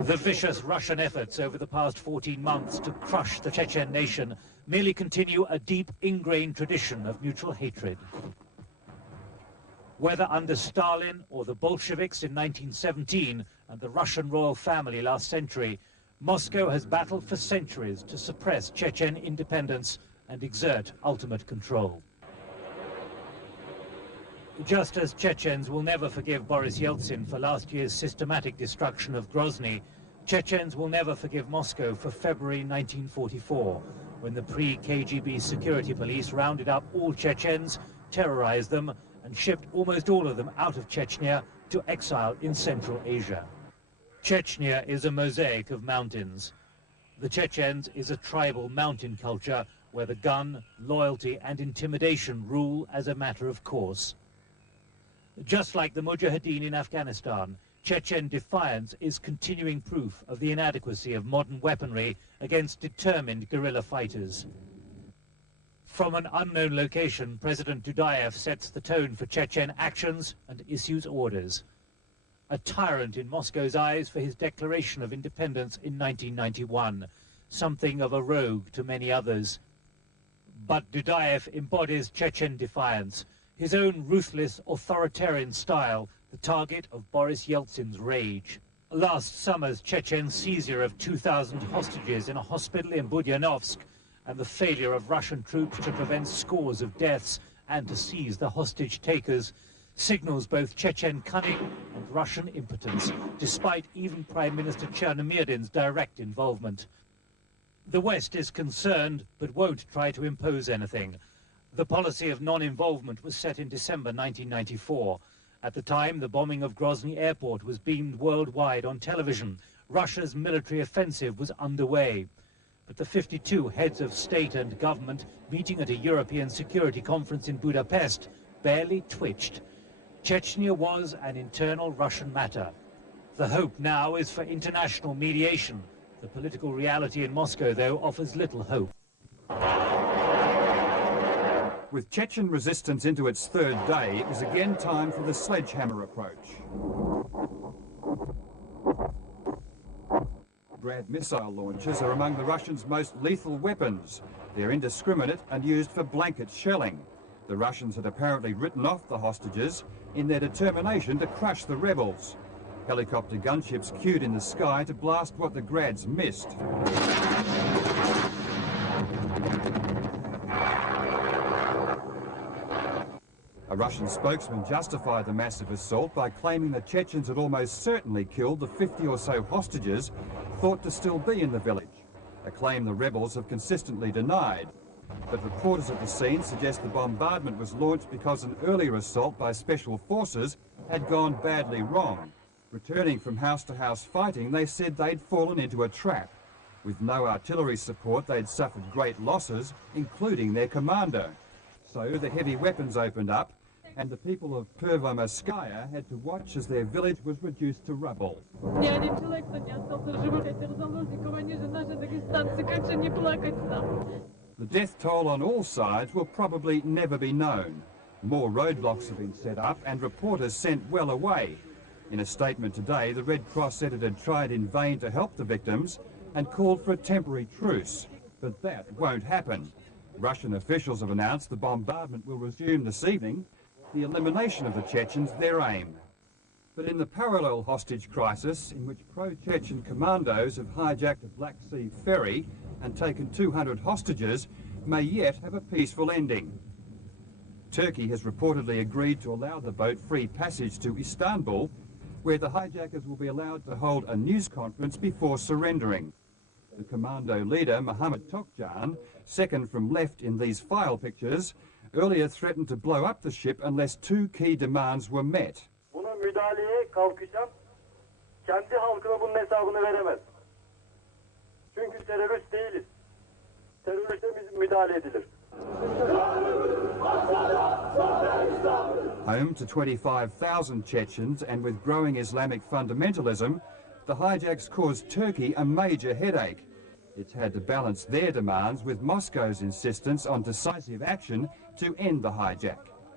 The vicious Russian efforts over the past 14 months to crush the Chechen nation merely continue a deep ingrained tradition of mutual hatred. Whether under Stalin or the Bolsheviks in 1917 and the Russian royal family last century, Moscow has battled for centuries to suppress Chechen independence and exert ultimate control. Just as Chechens will never forgive Boris Yeltsin for last year's systematic destruction of Grozny, Chechens will never forgive Moscow for February 1944, when the pre-KGB security police rounded up all Chechens, terrorized them, and shipped almost all of them out of Chechnya to exile in Central Asia. Chechnya is a mosaic of mountains. The Chechens is a tribal mountain culture where the gun, loyalty, and intimidation rule as a matter of course. Just like the Mujahideen in Afghanistan, Chechen defiance is continuing proof of the inadequacy of modern weaponry against determined guerrilla fighters. From an unknown location, President Dudayev sets the tone for Chechen actions and issues orders. A tyrant in Moscow's eyes for his declaration of independence in 1991, something of a rogue to many others. But Dudayev embodies Chechen defiance, his own ruthless authoritarian style, the target of Boris Yeltsin's rage. Last summer's Chechen seizure of 2,000 hostages in a hospital in Budyanovsk and the failure of Russian troops to prevent scores of deaths and to seize the hostage takers signals both Chechen cunning and Russian impotence, despite even Prime Minister Chernomyrdin's direct involvement. The West is concerned, but won't try to impose anything. The policy of non-involvement was set in December 1994. At the time, the bombing of Grozny airport was beamed worldwide on television. Russia's military offensive was underway. But the 52 heads of state and government meeting at a European security conference in Budapest barely twitched. Chechnya was an internal Russian matter. The hope now is for international mediation. The political reality in Moscow, though, offers little hope. With Chechen resistance into its third day, it was again time for the sledgehammer approach. Grad missile launchers are among the Russians' most lethal weapons. They're indiscriminate and used for blanket shelling. The Russians had apparently written off the hostages in their determination to crush the rebels. Helicopter gunships queued in the sky to blast what the Grads missed. A Russian spokesman justified the massive assault by claiming the Chechens had almost certainly killed the 50 or so hostages thought to still be in the village, a claim the rebels have consistently denied. But reporters at the scene suggest the bombardment was launched because an earlier assault by special forces had gone badly wrong. Returning from house-to-house fighting, they said they'd fallen into a trap. With no artillery support, they'd suffered great losses, including their commander. So the heavy weapons opened up, and the people of Pervomovskaya had to watch as their village was reduced to rubble. The death toll on all sides will probably never be known. More roadblocks have been set up and reporters sent well away. In a statement today, the Red Cross said it had tried in vain to help the victims and called for a temporary truce. But that won't happen. Russian officials have announced the bombardment will resume this evening, the elimination of the Chechens their aim. But in the parallel hostage crisis, in which pro-Chechen commandos have hijacked a Black Sea ferry and taken 200 hostages, may yet have a peaceful ending. Turkey has reportedly agreed to allow the boat free passage to Istanbul, where the hijackers will be allowed to hold a news conference before surrendering. The commando leader, Mohammed Tokcan, second from left in these file pictures, earlier threatened to blow up the ship unless two key demands were met. Buna müdahaleye kalkışan kendi halkına bunun hesabını veremez. Çünkü terörist değiliz. Teröriste müdahale edilir. Home to 25,000 Chechens and with growing Islamic fundamentalism, the hijacks caused Turkey a major headache. It's had to balance their demands with Moscow's insistence on decisive action to end the hijack.